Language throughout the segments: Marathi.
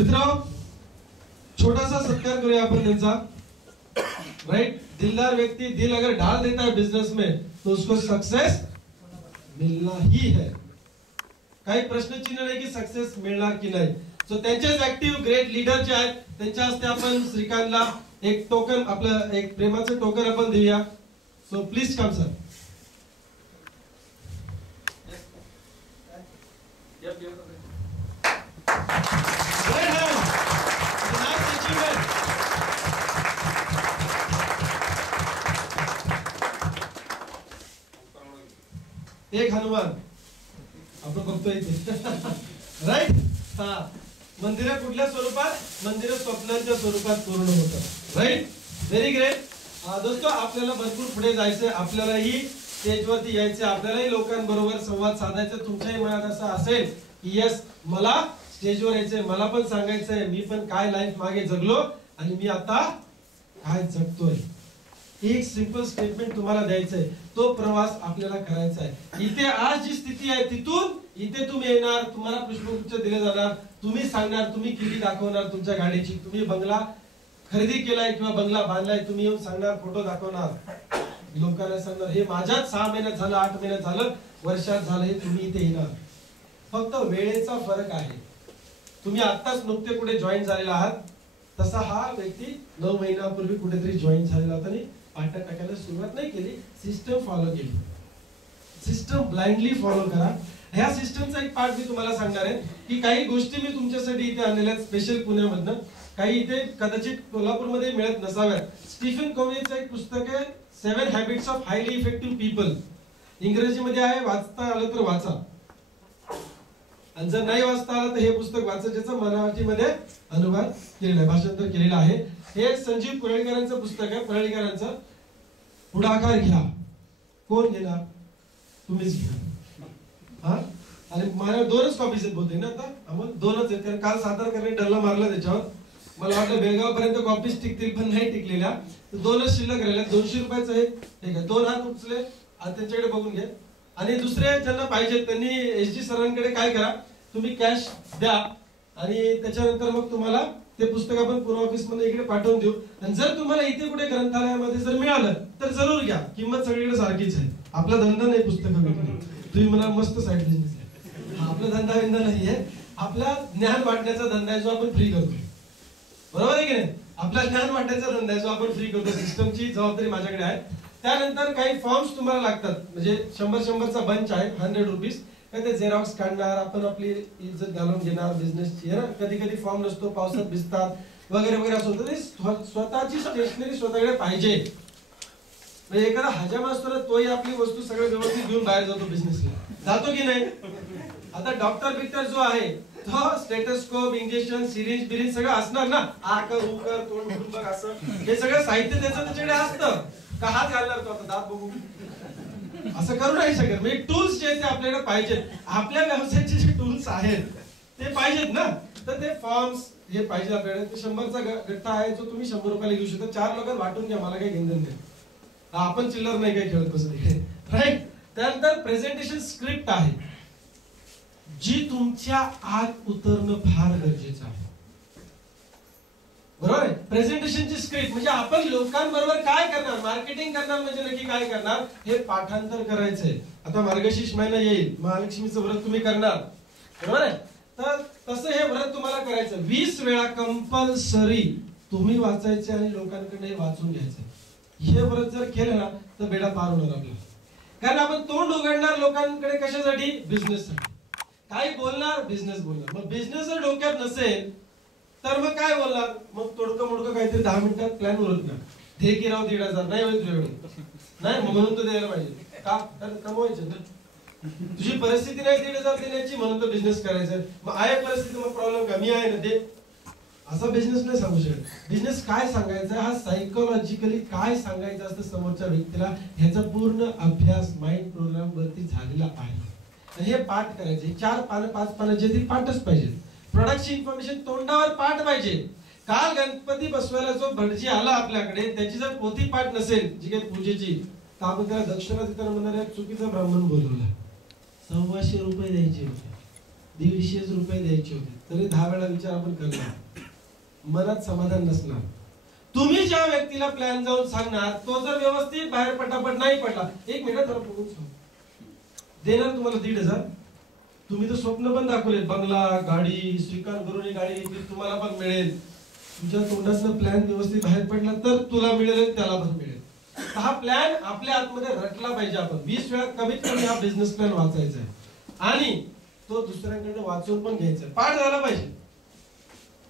मित्रांनो, छोटासा सत्कार करूया आपण त्यांचा. राइट, दिलदार व्यक्ति, दिल अगर डाल देता है बिजनेस में तो उसको सक्सेस मिलना ही है. काही प्रश्न चिन्ह नाही की सक्सेस मिळणार की नाही. सो त्यांचेच ऍक्टिव्ह ग्रेट लीडर जे आहेत त्यांच्या हस्ते आपण श्रीकांतला एक टोकन, आपलं एक प्रेमाचं टोकन आपण देऊया. So please come sir. एक हनुमान आपण बघतोय इथे. राईट. हा, मंदिर कुठल्या स्वरूपात? मंदिर स्वप्नांच्या स्वरूपात पूर्ण होतं. Right, very great. दोस्तो, आपल्याला भरपूर पुढे जायचंय, आपल्यालाही स्टेजवरती यायचंय, आपल्यालाही लोकांबरोबर संवाद साधायचा. तुमच्याही मनात असं असेल की यस, मला स्टेजवर यायचंय, मला पण सांगायचंय मी पण काय लाईफ मागे जगलो आणि मी आता काय जगतोय. एक सिंपल स्टेटमेंट तुम्हाला द्यायचंय, तो प्रवास आपल्याला करायचा आहे. इथे आज जी स्थिती आहे तिथून इथे तुम्ही येणार, तुम्हाला पुष्पगुच्छ दिले जाणार, तुम्ही सांगणार, तुम्ही किती दाखवणार तुमच्या गाडीची, तुम्ही बंगला खरेदी केलाय किंवा बंगला बांधलाय, तुम्ही येऊन सांगणार, फोटो दाखवणार, लोकांना सांगणार हे माझ्याच 6 महिन्यात झालं, 8 महिन्यात झालं, वर्षात झालं, हे तुम्ही इथे येणार. फक्त वेळेचा फरक आहे. तुम्ही आत्ताच नुकते कुठे जॉईन झालेला आहात, तसा हा व्यक्ती 9 महिन्यापूर्वी कुठेतरी जॉईन झालेला होता आणि पाठ टाकायला सुरुवात नाही केली, सिस्टम फॉलो केली. सिस्टम ब्लाइंडली फॉलो करा. ह्या सिस्टमचा एक पार्ट मी तुम्हाला सांगणार आहे की काही गोष्टी मी तुमच्यासाठी इथे आणलेल्या आहेत स्पेशल पुण्यामधनं. काही इथे कदाचित कोल्हापूरमध्ये मिळत नसाव्यात. स्टीफन कोव्हेचं एक पुस्तक आहे 7 habits of highly effective people. इंग्रजीमध्ये आहे, वाचता आलं तर वाचा, आणि जर नाही वाचता आलं तर हे पुस्तक वाचा, ज्याचा मराठीमध्ये अनुवाद केलेला आहे, भाषांतर केलेलं आहे. हे संजीव परळीकरांचं पुस्तक आहे. परळीकरांचं पुढाकार घ्या. कोण घेणार? तुम्हीच घ्या. हा, आणि मला 2च कॉपीज आहेत बोलते ना आता, आम्हाला 2च आहेत, कारण काल सातारकरांनी डल्ला मारला त्याच्यावर. मला वाटलं बेळगाव पर्यंत कॉपीज टिकतील, पण नाही टिकलेल्या. 2च शिल्लक राहिल्या. 200 रुपयाचं आहे. ठीक आहे, 2 हात उचले आणि त्यांच्याकडे बघून घ्या. आणि दुसरे ज्यांना पाहिजे त्यांनी एसजी सरांकडे काय करा, तुम्ही कॅश द्या आणि त्याच्यानंतर मग तुम्हाला ते पुस्तक आपण पूर्ण ऑफिस मध्ये इकडे पाठवून देऊ. आणि जर तुम्हाला इथे कुठे ग्रंथालयामध्ये जर मिळालं तर जरूर घ्या. किंमत सगळीकडे सारखीच आहे. आपला धंदा नाही पुस्तकं विकणे. तुम्ही मला मस्त साईड बिझनेस आहे, आपला धंदा विंदा नाहीये. आपला ज्ञान वाटण्याचा धंदा आहे जो आपण फ्री करतो. बरोबर आहे की नाही? आपला ज्ञान वाटण्याचा धंदा आहे जो आपण फ्री करतो. सिस्टमची जबाबदारी माझ्याकडे आहे. त्यानंतर काही फॉर्म्स तुम्हाला लागतात, म्हणजे 100-100चा बंच आहे, 100 रुपीज. काय ते झेरॉक्स काढणार, आपण आपली इज्जत घालून घेणार बिझनेसची. कधी कधी फॉर्म नसतो, पावसात भिजतात वगैरे वगैरे असं होतं. स्वतःची स्टेशनरी स्वतःकडे पाहिजे. म्हणजे एखादा हजाम असतो ना, तोही आपली वस्तू सगळं व्यवस्थित घेऊन बाहेर जातो बिझनेसला. जातो की नाही? आता डॉक्टर बिक्टर जो आहे तो स्टेटस्कोप, इंजेक्शन, सिरिंज बिरिंज सगळं असणार ना. आकर उकर तोंड भरून बघ असं, हे सगळं साहित्य त्याचं त्याच्याकडे असतं. का हात घालणार तो आता दात बघू? असं करू नाही शकत. म्हणजे टूल्स जे ते आपल्याकडे पाहिजेत. आपल्या व्यवसायाचे जे टूल्स आहेत ते पाहिजेत ना. तर ते फॉर्म्स हे पाहिजे आपल्याकडे. 100चा गट्टा आहे जो तुम्ही 100 रुपयाला घेऊ शकता. 4 लोकांना वाटून घ्या, मला काही घेणं नाही. आपण चिल्लर नाही काही खेळत बसत. राईट. त्यानंतर प्रेझेंटेशन स्क्रिप्ट आहे जी तुमच्या आत उतरणं फार गरजेचं आहे. बरोबर आहे? प्रेझेंटेशनची स्क्रिप्ट म्हणजे आपण लोकांबरोबर काय करणार, मार्केटिंग करणार म्हणजे नक्की काय करणार हे पाठांतर करायचंय. आता मार्गशीर्ष महिना येईल, महालक्ष्मीचं व्रत तुम्ही करणार, बरोबर आहे? तर तसं हे व्रत तुम्हाला करायचं. 20 वेळा कंपल्सरी तुम्ही वाचायचे आणि लोकांकडे वाचून घ्यायचं. हे व्रत जर केलं ना तर बेडा पार होणार आपला. कारण आपण तोंड उघडणार लोकांकडे कशासाठी? बिझनेससाठी. काय बोलणार? बिझनेस बोलणार. मग बिझनेस जर डोक्यात नसेल तर मग काय बोलणार? मग तोडकं मोडकं काहीतरी 10 मिनिटात प्लॅन उरत ना. दे की राव 1,500 नाही होईल तुझ्याकडे. नाही म्हणून तो द्यायला पाहिजे. का? तर कमवायचं ना. तुझी परिस्थिती नाही 1,500 देण्याची म्हणून तो बिझनेस करायचा. मग आहे परिस्थिती, मग प्रॉब्लेम का? मी आहे ना दे. असा बिझनेस नाही सांगू शकत. बिझनेस काय सांगायचा, हा सायकोलॉजिकली काय सांगायचं असतं समोरच्या व्यक्तीला, ह्याचा पूर्ण अभ्यास माइंड प्रोग्राम वरती झालेला आहे. आणि हे पाठ करायचे. 4 पानं 5 पानं जे ती पाठच पाहिजे. प्रोडक्टची इन्फॉर्मेशन तोंडावर पाठ पाहिजे. काल गणपती बसवायला जो भटजी आला आपल्याकडे, त्याची जर पोथी पाठ नसेल जी काही पूजेची, तर आपण त्याला दक्षिणा देताना म्हणणार चुकीचा ब्राह्मण बोलवला. 1,200 रुपये द्यायचे होते. 150 रुपये द्यायचे होते, तरी 10 वेळा विचार आपण करणार, मनात समाधान नसणार. तुम्ही ज्या व्यक्तीला प्लॅन जाऊन सांगणार, तो जर व्यवस्थित बाहेर पटापट नाही पडला, 1 मिनिट जरा बघून सांग, देणार तुम्हाला 1,500. तुम्ही तर स्वप्न पण दाखवलेत, बंगला, गाडी, स्वीकार करून गाडी तुम्हाला पण मिळेल. तुझ्या तोंडातनं प्लॅन व्यवस्थित बाहेर पडला तर तुला मिळेल, त्याला पण मिळेल. हा प्लॅन आपल्या आतमध्ये रटला पाहिजे. आपण 20 वेळा कमीत कमी हा बिझनेस प्लॅन वाचायचा आहे आणि तो दुसऱ्यांकडे वाचून पण घ्यायचा, पाठ झाला पाहिजे.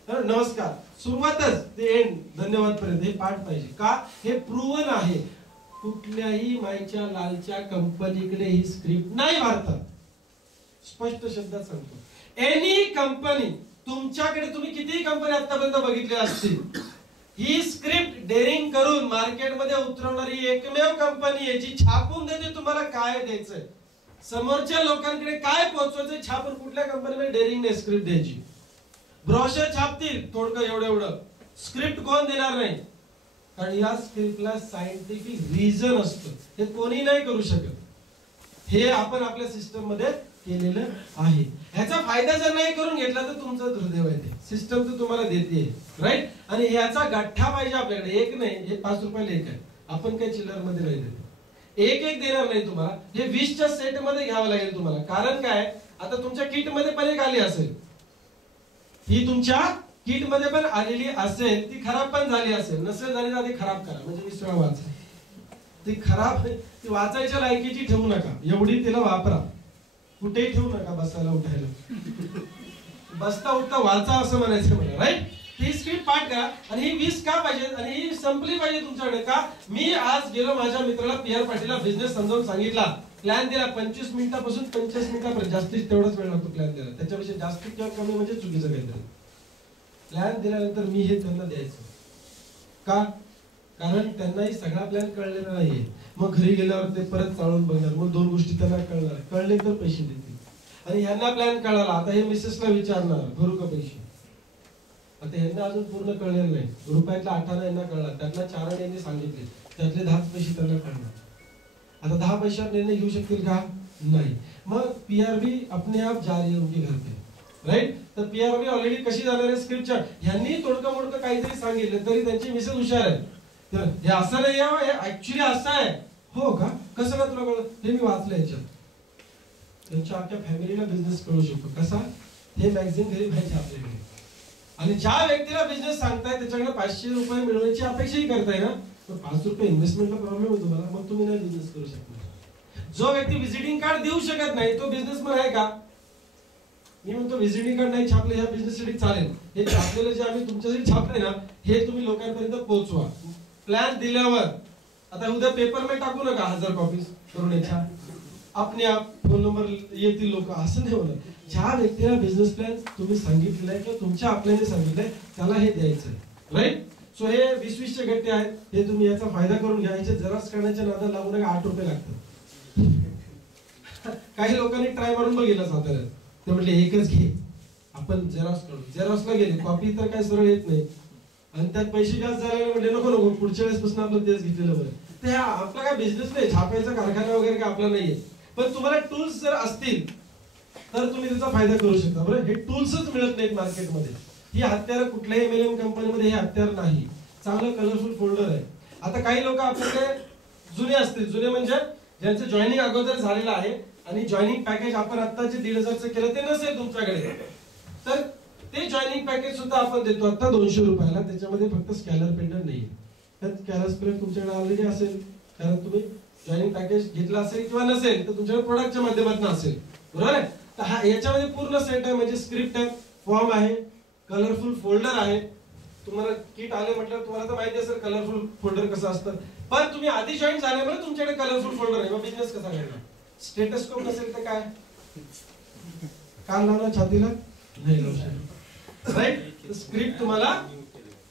तर नमस्कार सुरुवातच ते एंड धन्यवाद पर्यंत हे पाठ पाहिजे. का? हे प्रूव्हन आहे. कुठल्याही मायच्या लालच्या कंपनीकडे ही स्क्रिप्ट नाही भारतात. स्पष्ट शब्दात सांगतो, एनी कंपनी, तुमच्याकडे तुम्ही कितीही कंपनी आतापर्यंत बघितल्या असतील, ही स्क्रिप्ट डेअरिंग करून मार्केटमध्ये उतरवणारी एकमेव कंपनी आहे जी छापून देते तुम्हाला काय द्यायचंय, समोरच्या लोकांकडे काय पोहोचवायचं छापून. कुठल्या कंपनीमध्ये डेअरिंगने स्क्रिप्ट द्यायची. ब्रॉशर छापतील थोडकं एवढं एवढं, स्क्रिप्ट कोण देणार नाही, कारण या स्क्रिप्टला सायंटिफिक रिझन असतं, हे कोणी नाही करू शकत. हे आपण आपल्या सिस्टम मध्ये केलेलं आहे. ह्याचा फायदा जर नाही करून घेतला तर तुमचं दुर्दैव आहे. सिस्टम तर तुम्हाला देते, राईट. आणि ह्याचा गठ्ठा पाहिजे आपल्याकडे, एक नाही, हे 5 रुपयाला एक आहे. आपण काही चिल्लर मध्ये नाही देतो, एक एक देणार नाही तुम्हाला, हे 20च्या सेट मध्ये घ्यावं लागेल तुम्हाला. कारण काय, आता तुमच्या किट मध्ये पण एक आली असेल, ही तुमच्या किट मध्ये पण आलेली असेल, ती खराब पण झाली असेल, नसेल झाली तर आधी खराब करा, म्हणजे 20 वेळा वाचा. ती खराब, ती वाचायच्या लायकीची ठेवू नका, एवढी तिला वापरा. कुठेही ठेवू नका, बसायला उठायला, बसता उठता वाचा असं म्हणायचं मला, राईट. ही स्क्रिप्ट पाठ करा. आणि ही 20 का पाहिजे आणि ही संपली पाहिजे तुमच्याकडे. का? मी आज गेलो माझ्या मित्राला PR पाटीलला बिझनेस समजावून सांगितला, प्लॅन दिला, 25 मिनिटापासून 25 मिनिटापर्यंत, जास्तीत तेवढाच वेळ लागतो प्लॅन द्यायला, त्याच्यापेक्षा जास्त किंवा कमी म्हणजे चुकीचं काहीतरी. प्लॅन दिल्यानंतर मी हे त्यांना द्यायचं. का? कारण त्यांनाही सगळा प्लॅन कळलेला नाहीये. मग घरी गेल्यावर ते परत चालून बघणार, मग 2 गोष्टी त्यांना कळणार, कळले तर पैसे देतील. आणि ह्यांना प्लॅन कळाला, आता हे मिसेसला विचारणार भरू का पैसे. आता ह्यांना अजून पूर्ण कळलेलं नाही, रुपयातला 8 आना यांना कळला, त्यातला 4 आने यांनी सांगितले, त्यातले 10 पैसे त्यांना कळणार. आता 10 पैशावर निर्णय घेऊ शकतील का? नाही. मग PRB अपने आप जारी है उनके घर पे, राईट. तर PRB ऑलरेडी कशी जाणार आहे स्क्रिप्टच्या, ह्यांनी तोडकं मोडकं काहीतरी सांगितलं तरी त्यांची मिसेस हुशार आहे. हे असं नाही, हे ऍक्च्युली असं आहे. हो का? कसं का तुला कळलं? हे मी वाचलं याच्यात. त्यांच्या अख्ख्या फॅमिलीला बिझनेस कळू शकतो. कसा? हे मॅगझिन घरी पाहिजे आपल्याकडे. आणि ज्या व्यक्तीला बिझनेस सांगताय त्याच्याकडे 500 रुपये मिळवण्याची अपेक्षाही करताय ना, तर 5 रुपये इन्व्हेस्टमेंटला प्रॉब्लेम होतो तुम्हाला, मग तुम्ही नाही बिझनेस करू शकणार. जो व्यक्ती व्हिजिटिंग कार्ड देऊ शकत नाही तो बिझनेसमॅन आहे का? मी म्हणतो व्हिजिटिंग कार्ड नाही छापले ह्या बिझनेससाठी चालेल, हे छापलेलं जे आम्ही तुमच्यासाठी छापले ना, हे तुम्ही लोकांपर्यंत पोहोचवा. प्लॅन दिल्यावर आता उद्या पेपर मध्ये टाकू नका 1000 कॉपीज करून याच्या, आपले फोन नंबर येतील लोक, असं नाही होणार. ज्या व्यक्तीला बिझनेस प्लॅन तुम्ही सांगितलेला आहे किंवा तुमच्या आपल्याने सांगितलंय त्याला हे द्यायचं, राईट. सो हे 20-20चे गट्टे आहेत, हे तुम्ही याचा फायदा करून घ्यायचे. जराच करण्याच्या नादाला लागू नका, 8 रुपये लागतात. काही लोकांनी ट्राय मारून बघितलं साताऱ्यात, ते म्हटले एकच घे, आपण झेरॉक्स करू. झेरॉक्सला गेले, कॉपी तर काय सरळ येत नाही आणि त्यात पैसे जास्त झाले, म्हटले नको नको, पुढच्या वेळेस पासून आपलं तेच घेतलेलं बरं. ते आपला काय बिझनेस नाही, छापायचा कारखाना वगैरे काय आपला नाहीये, पण तुम्हाला टूल्स जर असतील तर तुम्ही त्याचा फायदा करू शकता. बरं, हे टूल्सच मिळत नाहीत मार्केटमध्ये. ही हत्यार कुठल्याही MLM कंपनीमध्ये हे हत्यार नाही. चांगलं कलरफुल फोल्डर आहे. आता काही लोक आपल्याकडे जुने असतील, जुने म्हणजे ज्यांचं जॉईनिंग अगोदर झालेलं आहे आणि जॉईनिंग पॅकेज आपण आता जे 1500 केलं ते नसेल तुमच्याकडे, तर ते जॉईनिंग पॅकेज सुद्धा आपण देतो आता 200 रुपयाला. त्याच्यामध्ये फक्त स्कॅनर प्रिंटर नाही, तर स्कॅनर प्रिंटर तुमच्याकडे ऑलरेडी असेल, कारण तुम्ही जॉईनिंग पॅकेज घेतला असेल किंवा नसेल तर तुमच्याकडे प्रोडक्टच्या माध्यमातून असेल, बरोबर आहे. तर हा याच्यामध्ये पूर्ण सेट आहे, म्हणजे स्क्रिप्ट आहे, फॉर्म आहे, कलरफुल फोल्डर आहे. तुम्हाला किट आले म्हटलं तुम्हाला तर माहिती असेल कलरफुल फोल्डर कसं असतं, पण तुम्ही आधी जॉईन झाल्यामुळे तुमच्याकडे कलरफुल फोल्डर आहे. मग बिझनेस कसा करणार? स्टेटस्कोप नसेल तर काय कान लावणार छातीला? नाही लावू शकत, राईट. स्क्रिप्ट तुम्हाला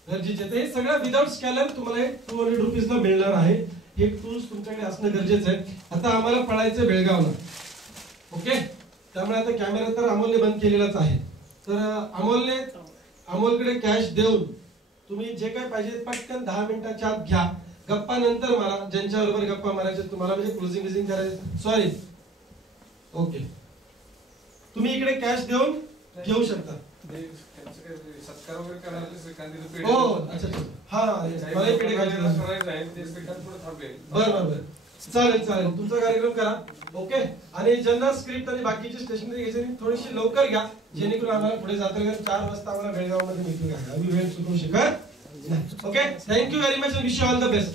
गरजेचे आहे. हे सगळं विदाउट स्कॅनर तुम्हाला 200 रुपीजला मिळणार आहे. हे टूल्स तुमच्याकडे असणं गरजेचं आहे. आता आम्हाला पळायचं बेळगावला, ओके. त्यामुळे आता कॅमेरा तर अमोलने बंद केलेलाच आहे. तर अमोलकडे कॅश देऊन तुम्ही जे काय पाहिजे पटकन 10 मिनिटाच्या आत घ्या. गप्पा नंतर मारा, ज्यांच्याबरोबर गप्पा मारायचे तुम्हाला, म्हणजे क्लोजिंग करायचं. Sorry, okay. तुम्ही इकडे कॅश देऊन घेऊ शकता. सत्कार वगैरे करायला हो अच्छा अच्छा हा मला पेढे खायचे बरं. चालेल चालेल तुमचा कार्यक्रम करा. ओके. आणि ज्यांना स्क्रिप्ट आणि बाकीची स्टेशनरी घ्यायची थोडीशी लवकर घ्या जेणेकरून आम्हाला पुढे जाता 4 वाजता आम्हाला बेळगाव मध्ये मीटिंग आहे. आम्ही वेळ चुकवू शकत नाही. Okay. Thank you very much. Wish you all the best.